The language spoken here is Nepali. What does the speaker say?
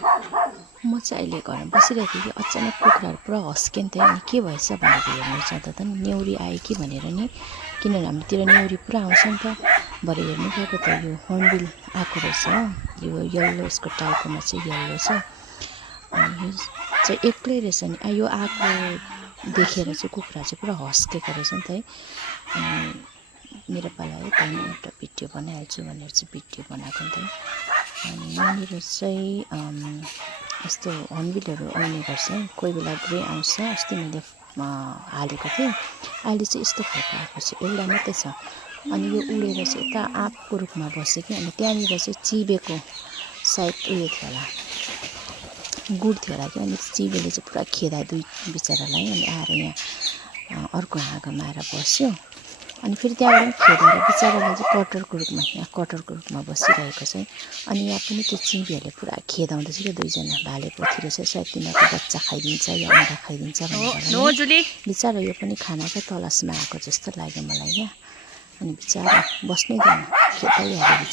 म चाहिँ अहिले घरमा बसिरहेको थिएँ कि अचानक कुखुराहरू पुरा हस्किन्थ्यो अनि के भएछ भनेर हेर्नु जाँदा त न्याउरी आयो कि भनेर नि किनभने हाम्रोतिर न्याउरी पुरा आउँछ नि त भरे हेर्नु गएको त यो हर्नबिल आएको रहेछ हो यो यल्लो यसको टाउकोमा चाहिँ यल्लो छ अनि यो चाहिँ एक्लै रहेछ नि यो आएको देखेर चाहिँ कुखुरा चाहिँ पुरा हस्केको रहेछ नि त है अनि मेरो पाला है त्यहाँ एउटा भिडियो बनाइहाल्छु भनेर चाहिँ भिडियो बनाएको नि त अनि यहाँनिर चाहिँ यस्तो हर्नबिलहरू आउने गर्छ है कोही बेला ग्रे आउँछ अस्ति मैले हालेको थिएँ अहिले चाहिँ यस्तो खालको आएको छ एउटा मात्रै छ अनि यो उडेर चाहिँ यता आँपको रुखमा बस्यो कि अनि त्यहाँनिर चाहिँ चिबेको सायद उयो थियो होला गुड थियो होला कि अनि चिबेले चाहिँ पुरा खेदायो दुई बिचरालाई अनि आएर यहाँ अर्को हाँगामा आएर बस्यो अनि फेरि त्यहाँबाट पनि खेदाएर बिचरालाई चाहिँ कटरको रुखमा यहाँ कटरको रुखमा बसिरहेको छ अनि यहाँ पनि त्यो चिबीहरूले पुरा खेदाउँदैछ क्या दुईजना भाले पोथी रहेछ सायद तिनीहरूको बच्चा खाइदिन्छ या अन्डा खाइदिन्छ भनेर बिचरा यो पनि खानाकै तलासमा आएको जस्तो लाग्यो मलाई क्या अनि बिचरा बस्नै दिएन खेदाइहाल्यो